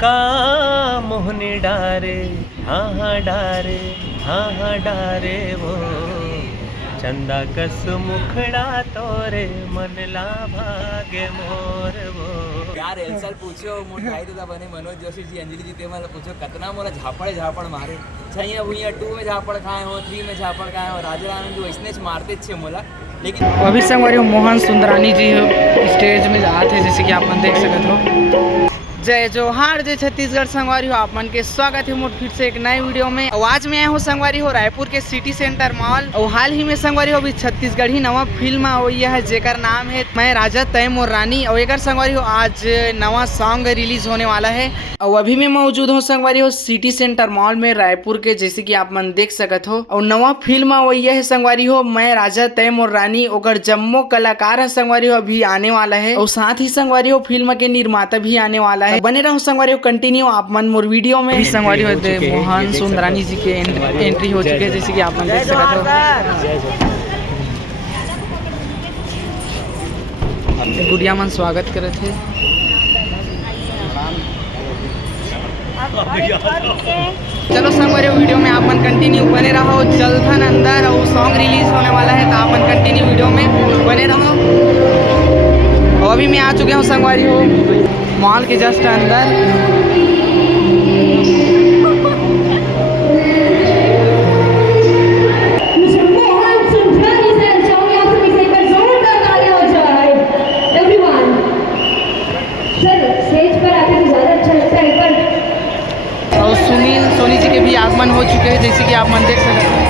का मोहनी डारे हाँ डारे हाँ डारे वो चंदा कस मुखड़ा तोरे मनला भागे मोर वो यार एलसाल पूछो मोटाई तो बने मनोज जोशी जी अंजलि जी ते मला पूछो कतना मोला झापड़ मारे छैया भुइया 2 में झापड़ खाए हो 3 में झापड़ खाए हो राजा आनंद जो इसने मारते छे मोला लेकिन अभी संग वारी मोहन सुंदरानी जी स्टेज में आते जैसे कि आप मन देख सकते हो। जय जोहार जय छत्तीसगढ़ संगवारी हो, आप मन के स्वागत है मोट फिर से एक नए वीडियो में। आज मैं आया हूँ संगवारी हो रायपुर के सिटी सेंटर मॉल और हाल ही में संगवारी हो अभी छत्तीसगढ़ी नवा फिल्म आई है जेकर नाम है मैं राजा तैमूर रानी और एक संगवारी हो आज नवा सॉन्ग रिलीज होने वाला है और अभी मैं मौजूद हूँ संगवारी हो सिटी सेंटर मॉल में रायपुर के जैसे कि आप मन देख सकते हो और नवा फिल्म आई है संगवारी हो मैं राजा तैमूर रानी और जम्मो कलाकार है संगवारी हो अभी आने वाला है और साथ ही संगवारी हो फिल्म के निर्माता भी आने वाला है। बने रहो संगवारी हो कंटिन्यू आप मन मोर वीडियो में संगवारी हो मोहन सुंदरानी जी के एंट्री हो चुके हैं जैसे कि आप मन देख सकते हो। गुड़िया मन स्वागत करे थे। चलो संगवारी वीडियो में आप मन कंटिन्यू बने रहो जल्दन अंदर और सॉन्ग रिलीज होने वाला है तो आप मन कंटिन्यू वीडियो में बने रहो। और अभी मैं आ चुके हूँ संगवारी हो मॉल के जस्ट अंदर। और सुनील सोनी जी के भी आगमन हो चुके हैं जैसे कि आप मन देख सकते हैं।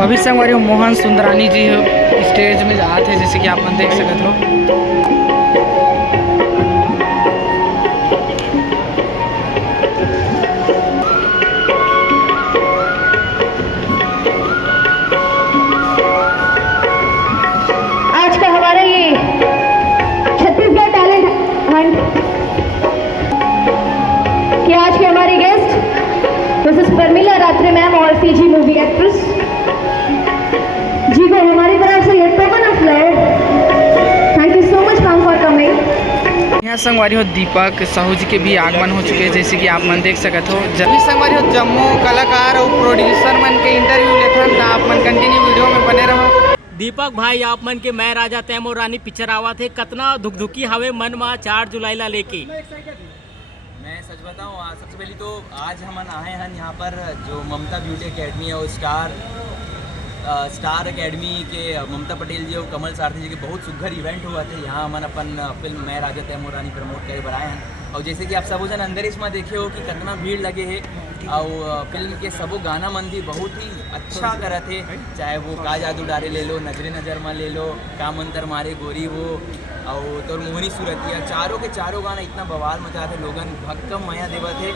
अभी संगवारी मोहन सुंदरानी जी स्टेज में आते हैं जैसे कि आप मन देख सकते हो। आज का हमारा ये छत्तीसगढ़ टैलेंट हंट कि आज के हमारी गेस्ट मिसेस परमिला रात्रे मैम और सीजी मूवी एक्ट्रेस जी को हमारी तरफ से ये token of love. Thank you so much ma'am for coming. यहाँ संगवारी हो दीपक साहू जी के भी आगमन हो चुके हैं जैसे कि आप मन देख सकते हो। जब संगवारी हो जम्मू कलाकार और प्रोड्यूसर मन के इंटरव्यू लेते तो आप मन कंटिन्यू वीडियो में बने रहो। दीपक भाई आप मन के मैं राजा तैमूर रानी पिक्चर आवा थे कतना धुकधुकी हवे मन मा 4 जुलाई ला लेके। मैं सच बताऊं सबसे पहले तो आज हम आए हैं यहाँ पर जो ममता ब्यूटी एकेडमी है और स्टार एकेडमी के ममता पटेल जी और कमल सारथी जी के बहुत सुघर इवेंट हुआ थे। यहाँ हम अपन फिल्म मैं राजा तैमूर रानी प्रमोट करे बनाए हैं और जैसे कि आप सबो जन अंदर इसमें देखे हो कि कितना भीड़ लगे है और फिल्म के सबो गाना मन भी बहुत ही अच्छा करे थे, चाहे वो का जादू डारे ले लो, नजरे नजर में ले लो, का मंतर मारे गोरी वो और तो मोहनी सूरतिया, चारों के चारों गाना इतना बवाल मचा थे, लोगन भक्कम माया देवा थे।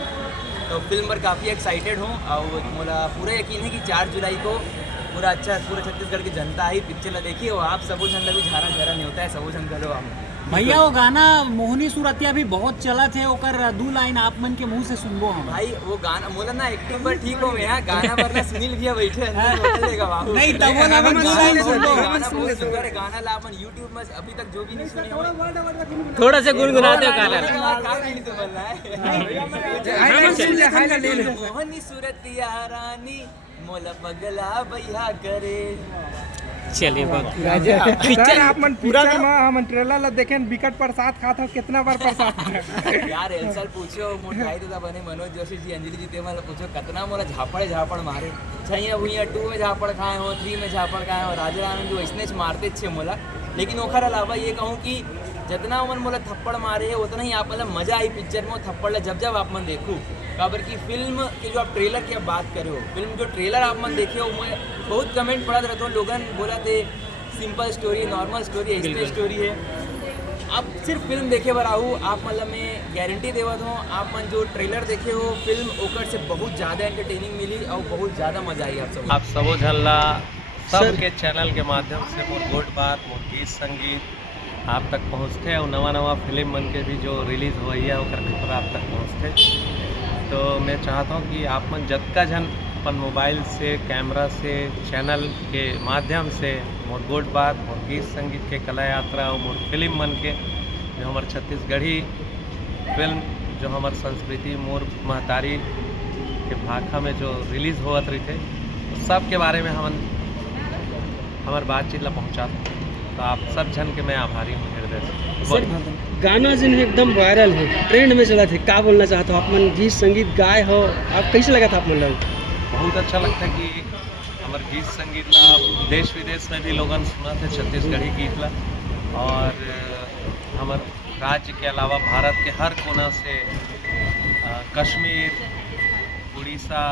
तो फिल्म पर काफ़ी एक्साइटेड हूँ और मोला पूरा यकीन है कि 4 जुलाई को पूरा छत्तीसगढ़ की जनता ही पिक्चर ला देखी और आप सबो जन भी झारा झारा नहीं होता है सबो जन करो हम भैया वो गाना मोहनी सूरतिया भी बहुत चला थे ओकर 2 लाइन आप मन के मुंह से सुनबो हम भाई वो गाना मोला ना एक्टिंग पर ठीक हो मैं गाना पर ना सुनील भैया बैठे अंदर बोलेगा बाबू नहीं तब वो ना हम 2 लाइन सुन लो गाना बहुत सुंदर है गाना ला अपन YouTube में अभी तक जो भी नहीं सुने हो थोड़ा से गुनगुनाते हो गाना का नहीं तो बोल रहा है मोहनी सूरतिया रानी मोला पगला भैया करे। चलिए पिक्चर आप मन पिक्चर में हम ट्रेलर ला देखें विकट प्रसाद खात हो कितना बार प्रसाद यार एलसाल पूछो मोटाई तो बने मनोज जोशी जी अंजलि जी ते मला पूछो कतना मोला झापड़ मारे छैया भुइया 2 में झापड़ खाए हो 3 में झापड़ खाए हो राजा आनंद जो इसने मारते छे मोला। लेकिन ओखर अलावा ये कहूँ कि जितना मन मोला थप्पड़ मारे है उतना ही आप मतलब मजा आई पिक्चर में थप्पड़ ला जब आप मन देखूँ काबर की फिल्म के जो आप ट्रेलर की आप बात करे हो फिल्म जो ट्रेलर आप मन देखे हो मैं बहुत कमेंट पढ़ा रहता हूँ लोगन बोला थे सिंपल स्टोरी नॉर्मल स्टोरी ऐसी स्टोरी है। अब सिर्फ फिल्म देखे बर आहू आप मतलब मैं गारंटी देवत हूँ आप मन जो ट्रेलर देखे हो फिल्म ओकर से बहुत ज़्यादा एंटरटेनिंग मिली और बहुत ज़्यादा मजा आई आप सबो झल्ला सबके चैनल के माध्यम से मोर गोट बात मोर गीत संगीत आप तक पहुँचते और नवा नवा फिल्म बन के भी जो रिलीज़ हुई है ओकर खबर आप तक पहुँचते। तो मैं चाहता हूँ कि आप मन जतका जन अपन मोबाइल से, कैमरा से, चैनल के माध्यम से मोर गोड बात, मोर गीत संगीत के कला यात्रा और मोर फिल्म बन के जो हमार छत्तीसगढ़ी फिल्म, जो हमार संस्कृति मोर महतारी के भाखा में जो रिलीज़ होत रही थे, तो सब के बारे में हमार बातचीत ला पहुँचा। तो आप सब जन के मैं आभारी हूँ हृदय से। सर गाना जिन है एकदम वायरल है, ट्रेंड में चला थे, क्या बोलना चाहते हो आप मन? गीत संगीत गाए हो, आप कैसे लगा था आप मन लोग? बहुत अच्छा लगता है कि हमारे गीत संगीत ला देश विदेश में भी लोगन सुना थे छत्तीसगढ़ी गीत ला, और हमारे राज्य के अलावा भारत के हर कोना से कश्मीर, उड़ीसा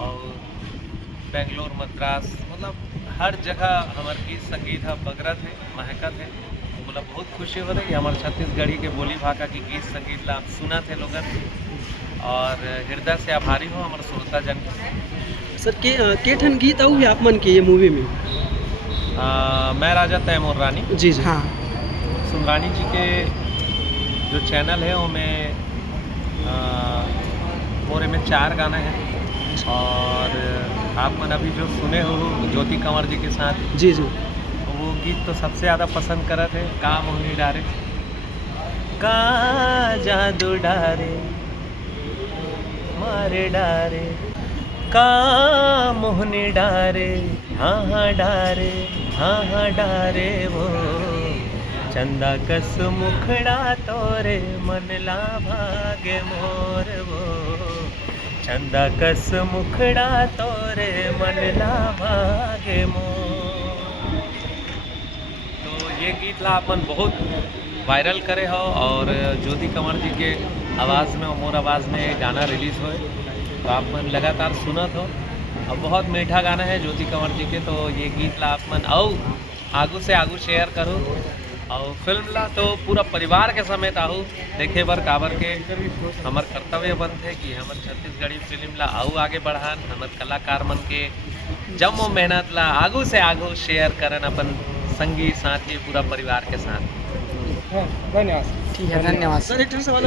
और बेंगलोर, मद्रास, मतलब हर जगह हमारे गीत संगीत है बगरत है, महकत है। बोला बहुत खुशी हो रही है हमारे छत्तीसगढ़ी के बोली भाषा की गीत संगीत ला सुना थे लोगन, और हृदय से आभारी हूँ हमारे श्रोता जन। सर के ठन गीत आऊ है आप मन के ये मूवी में? मैं राजा तैमूर रानी जी जी हाँ सुंदरानी जी के जो चैनल है वो में पूरे में 4 गाना है, और आप मन अभी जो सुने हो ज्योति कंवर जी के साथ, जी जी वो गीत तो सबसे ज़्यादा पसंद करा थे। का मोहनी डारे, का जादू डारे मारे डारे, का मोहनी डारे, हाँ हाँ डारे, हाँ हाँ डारे वो चंदा कस मुखड़ा तोरे मन ला भागे मोर वो चंदा कस मुखड़ा तोरे मन ला भागे मोर। तो ये गीत ला अपन बहुत वायरल करे हो, और ज्योति कंवर जी के आवाज़ में और मोर आवाज़ में गाना रिलीज़ होए, तो आप मन लगातार सुनत हो। अब बहुत मीठा गाना है ज्योति कंवर जी के, तो ये गीत ला आप मन आओ आगू से आगू शेयर करो, और फिल्म ला तो पूरा परिवार के समेत आहू देखे बर, काबर के हमार कर्तव्य बनते कि हमार छत्तीसगढ़ी फिल्म ला आऊ आगे बढ़ान, हमार कलाकार मन के जम वो मेहनत ला आगू से आगू शेयर करन अपन संगी साथी पूरा परिवार के साथ। धन्यवाद। ठीक है, धन्यवाद। सर एक सवाल